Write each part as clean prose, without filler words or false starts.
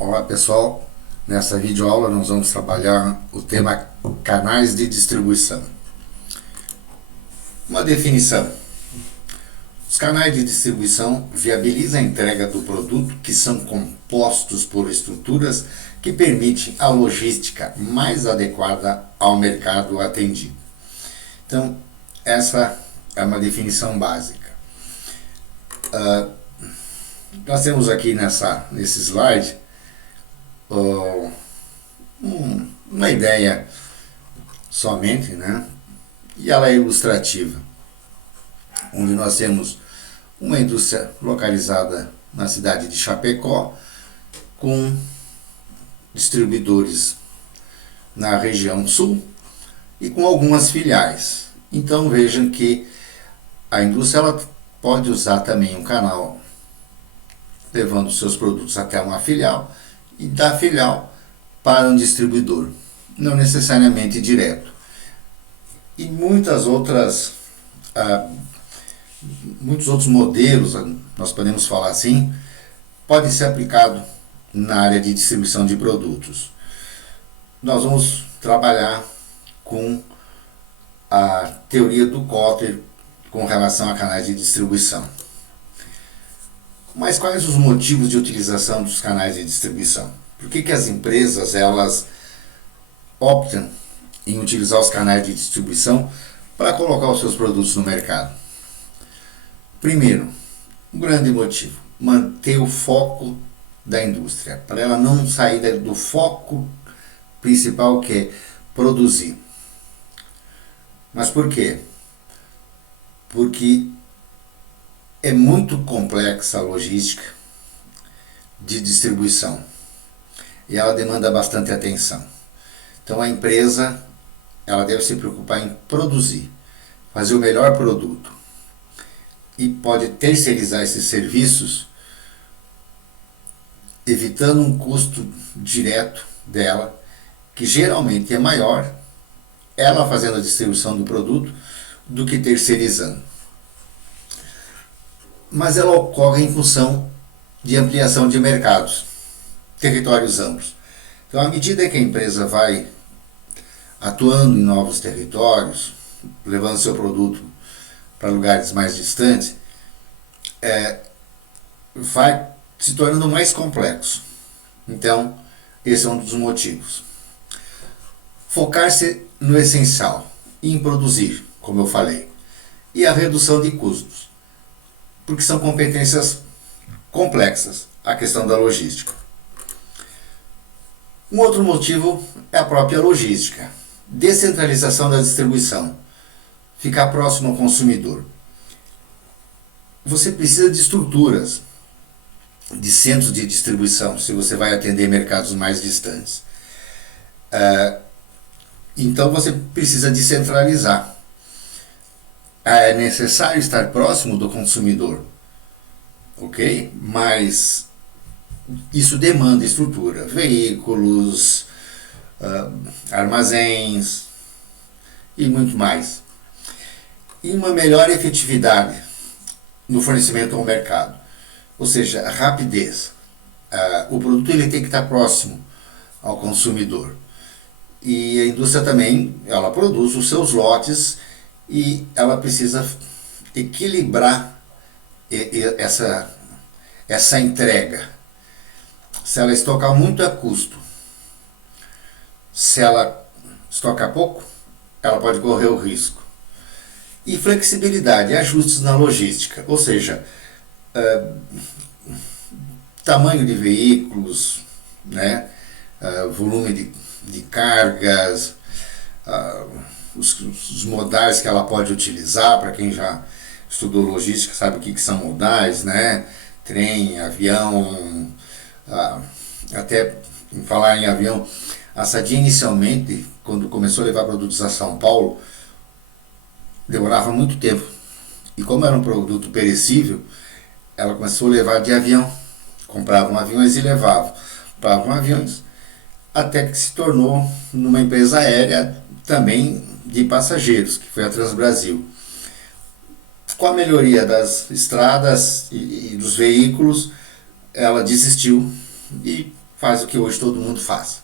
Olá pessoal, nessa videoaula nós vamos trabalhar o tema canais de distribuição. Uma definição: os canais de distribuição viabilizam a entrega do produto, que são compostos por estruturas que permitem a logística mais adequada ao mercado atendido. Então, essa é uma definição básica. Nós temos aqui nesse slide uma ideia somente, né? E ela é ilustrativa, onde nós temos uma indústria localizada na cidade de Chapecó, com distribuidores na região sul e com algumas filiais. Então vejam que a indústria ela pode usar também um canal levando seus produtos até uma filial e da filial para um distribuidor, não necessariamente direto. E muitos outros modelos, nós podemos falar assim, podem ser aplicados na área de distribuição de produtos. Nós vamos trabalhar com a teoria do Kotter com relação a canais de distribuição. Mas quais os motivos de utilização dos canais de distribuição? Por que as empresas elas optam em utilizar os canais de distribuição para colocar os seus produtos no mercado? Primeiro, um grande motivo: manter o foco da indústria, para ela não sair do foco principal, que é produzir. Mas por quê? Porque é muito complexa a logística de distribuição e ela demanda bastante atenção. Então a empresa ela deve se preocupar em produzir, fazer o melhor produto, e pode terceirizar esses serviços, evitando um custo direto dela, que geralmente é maior, ela fazendo a distribuição do produto, do que terceirizando. Mas ela ocorre em função de ampliação de mercados, territórios amplos. Então, à medida que a empresa vai atuando em novos territórios, levando seu produto para lugares mais distantes, vai se tornando mais complexo. Então, esse é um dos motivos. Focar-se no essencial, em produzir, como eu falei, e a redução de custos, porque são competências complexas, a questão da logística. Um outro motivo é a própria logística, descentralização da distribuição, ficar próximo ao consumidor. Você precisa de estruturas, de centros de distribuição, se você vai atender mercados mais distantes. Então você precisa descentralizar. É necessário estar próximo do consumidor, ok? Mas isso demanda estrutura, veículos, armazéns e muito mais. E uma melhor efetividade no fornecimento ao mercado, ou seja, a rapidez. O produto ele tem que estar próximo ao consumidor. E a indústria também, ela produz os seus lotes e ela precisa equilibrar essa entrega. Se ela estocar muito, é custo. Se ela estocar pouco, ela pode correr o risco. E flexibilidade, ajustes na logística, ou seja, tamanho de veículos, né? Volume de cargas, os modais que ela pode utilizar. Para quem já estudou logística sabe o que são modais, né? Trem, avião. Até em falar em avião, a Sadia inicialmente, quando começou a levar produtos a São Paulo, demorava muito tempo, e como era um produto perecível, ela começou a levar de avião, compravam aviões e levavam, compravam aviões, até que se tornou numa empresa aérea também de passageiros, que foi a Transbrasil. Com a melhoria das estradas e dos veículos, ela desistiu e faz o que hoje todo mundo faz.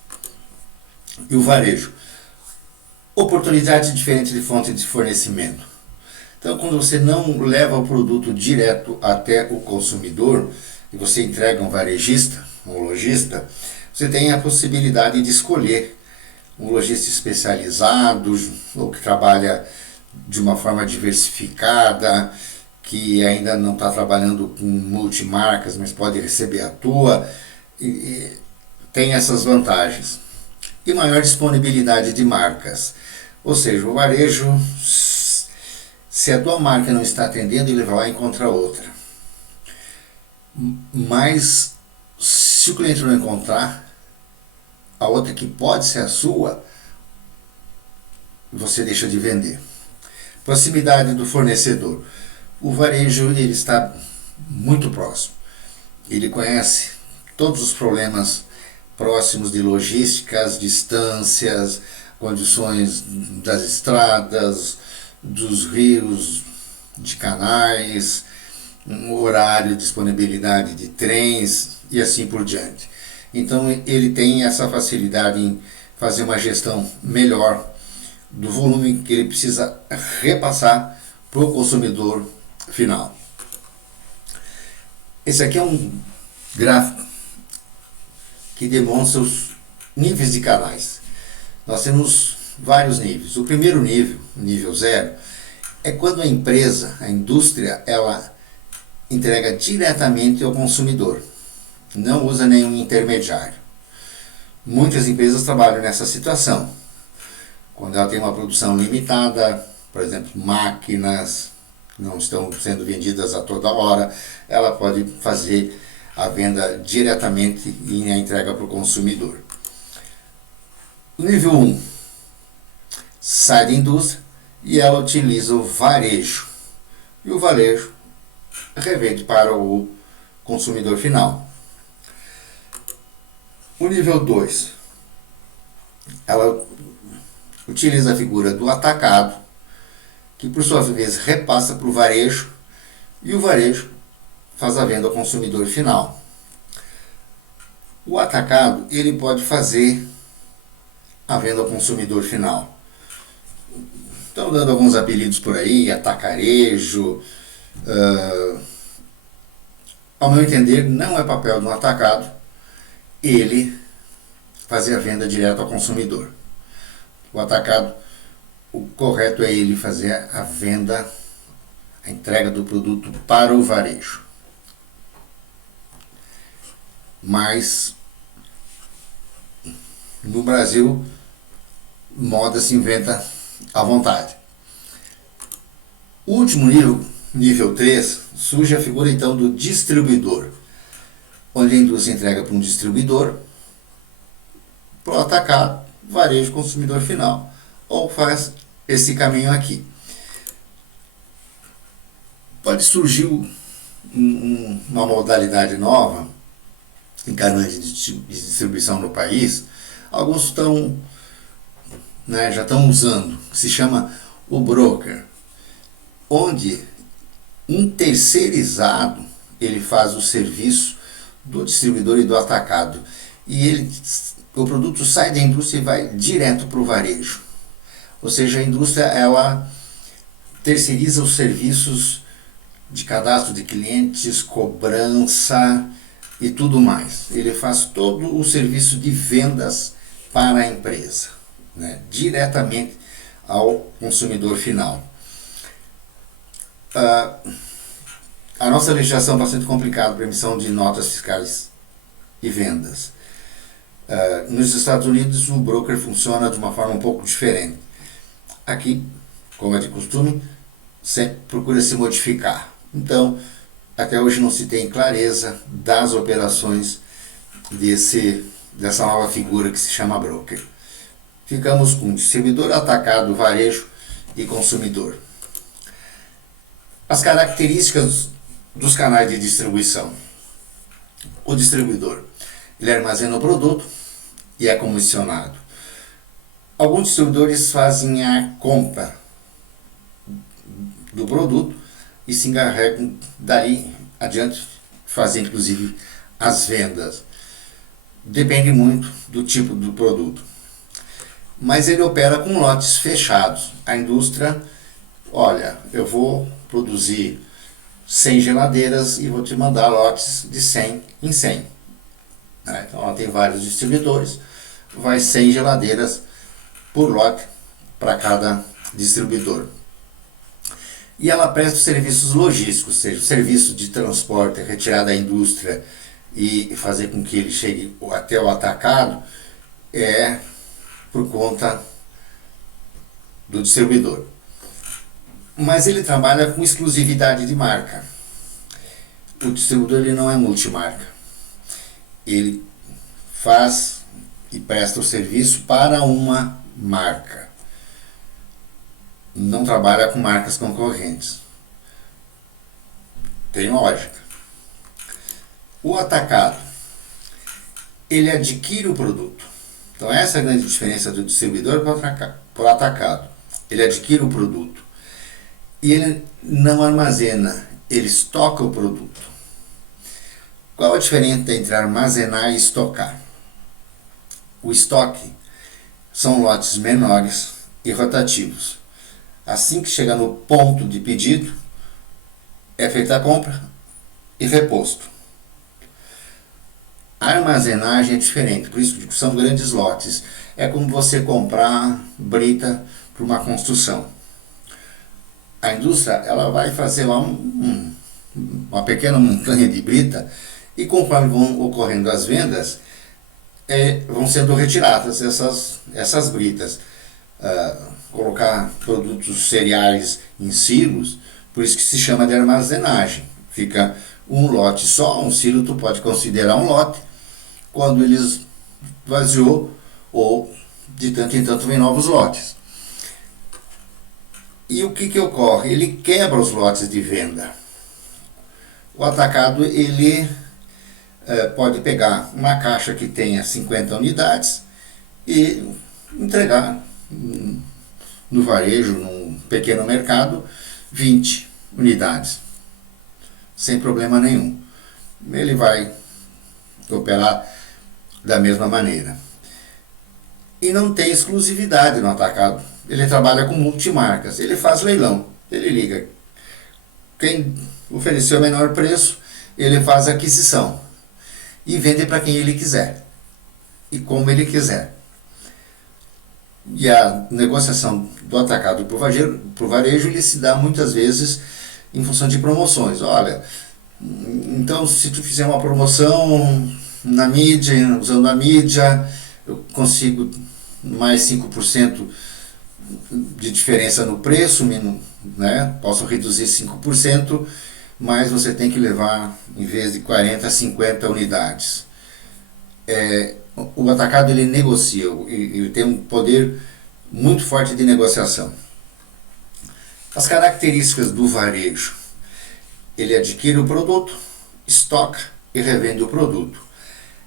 E o varejo? Oportunidade diferente de fonte de fornecimento. Então, quando você não leva o produto direto até o consumidor e você entrega um varejista, um lojista, você tem a possibilidade de escolher um lojista especializado ou que trabalha de uma forma diversificada, que ainda não está trabalhando com multimarcas, mas pode receber a tua, e tem essas vantagens. E maior disponibilidade de marcas. Ou seja, o varejo, se a tua marca não está atendendo, ele vai lá e encontra outra. Mas se o cliente não encontrar a outra que pode ser a sua, você deixa de vender. Proximidade do fornecedor. O varejo ele está muito próximo. Ele conhece todos os problemas próximos de logísticas, distâncias, condições das estradas, dos rios, de canais, horário, disponibilidade de trens e assim por diante. Então ele tem essa facilidade em fazer uma gestão melhor do volume que ele precisa repassar para o consumidor final. Esse aqui é um gráfico que demonstra os níveis de canais. Nós temos vários níveis. O primeiro nível, nível 0, é quando a empresa, a indústria, ela entrega diretamente ao consumidor. Não usa nenhum intermediário. Muitas empresas trabalham nessa situação. Quando ela tem uma produção limitada, por exemplo, máquinas não estão sendo vendidas a toda hora, ela pode fazer a venda diretamente e a entrega para o consumidor. O nível 1 sai da indústria e ela utiliza o varejo. E o varejo revende para o consumidor final. O nível 2, ela utiliza a figura do atacado, que por sua vez repassa para o varejo, e o varejo faz a venda ao consumidor final. O atacado ele pode fazer a venda ao consumidor final. Estão dando alguns apelidos por aí, atacarejo. Ao meu entender, não é papel do atacado ele fazer a venda direto ao consumidor. O atacado, o correto é ele fazer a venda, a entrega do produto para o varejo. Mas no Brasil, moda se inventa à vontade. O último nível, nível 3, surge a figura então do distribuidor, onde a indústria entrega para um distribuidor, para o atacado, varejo, consumidor final, ou faz esse caminho aqui. Pode surgir uma modalidade nova em canais de distribuição no país. Alguns estão, já estão usando, que se chama o broker, onde um terceirizado ele faz o serviço do distribuidor e do atacado, e o produto sai da indústria e vai direto para o varejo. Ou seja, a indústria ela terceiriza os serviços de cadastro de clientes, cobrança e tudo mais. Ele faz todo o serviço de vendas para a empresa, diretamente ao consumidor final. A nossa legislação é bastante complicada para a emissão de notas fiscais e vendas. Nos Estados Unidos o broker funciona de uma forma um pouco diferente. Aqui, como é de costume, sempre procura se modificar. Então, até hoje não se tem clareza das operações dessa nova figura que se chama broker. Ficamos com distribuidor, atacado, varejo e consumidor. As características dos canais de distribuição. O distribuidor, ele armazena o produto e é comissionado. Alguns distribuidores fazem a compra do produto e se encarregam dali adiante fazer inclusive as vendas. Depende muito do tipo do produto. Mas ele opera com lotes fechados. A indústria, olha, eu vou produzir 100 geladeiras e vou te mandar lotes de 100 em 100. Então ela tem vários distribuidores, vai 100 geladeiras por lote para cada distribuidor. E ela presta serviços logísticos, ou seja, o serviço de transporte, retirar da indústria e fazer com que ele chegue até o atacado é por conta do distribuidor. Mas ele trabalha com exclusividade de marca. O distribuidor ele não é multimarca. Ele faz e presta o serviço para uma marca. Não trabalha com marcas concorrentes. Tem lógica. O atacado, ele adquire o produto. Então essa é a grande diferença do distribuidor para o atacado. Ele adquire o produto. E ele não armazena, ele estoca o produto. Qual a diferença entre armazenar e estocar? O estoque são lotes menores e rotativos. Assim que chega no ponto de pedido, é feita a compra e reposto. A armazenagem é diferente, por isso que são grandes lotes. É como você comprar brita para uma construção. A indústria ela vai fazer lá uma pequena montanha de brita e conforme vão ocorrendo as vendas, vão sendo retiradas essas britas. Colocar produtos cereais em silos, por isso que se chama de armazenagem. Fica um lote só, um silo tu pode considerar um lote, quando ele esvaziou ou de tanto em tanto vem novos lotes. E o que ocorre? Ele quebra os lotes de venda. O atacado ele pode pegar uma caixa que tenha 50 unidades e entregar no varejo, num pequeno mercado, 20 unidades, sem problema nenhum. Ele vai operar da mesma maneira. E não tem exclusividade no atacado. Ele trabalha com multimarcas. Ele faz leilão. Ele liga. Quem ofereceu o menor preço, ele faz a aquisição. E vende para quem ele quiser. E como ele quiser. E a negociação do atacado para o varejo, ele se dá muitas vezes em função de promoções. Olha, então se tu fizer uma promoção na mídia, usando a mídia, eu consigo mais 5% de diferença no preço, né? Posso reduzir 5%, mas você tem que levar, em vez de 40, 50 unidades. O atacado ele negocia, ele tem um poder muito forte de negociação. As características do varejo: ele adquire o produto, estoca e revende o produto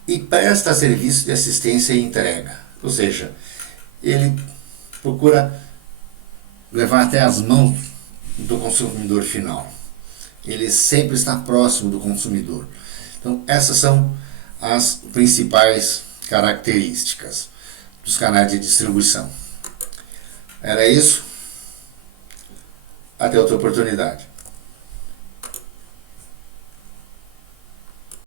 e presta serviço de assistência e entrega, ou seja, ele procura levar até as mãos do consumidor final. Ele sempre está próximo do consumidor. Então essas são as principais características dos canais de distribuição. Era isso. Até outra oportunidade.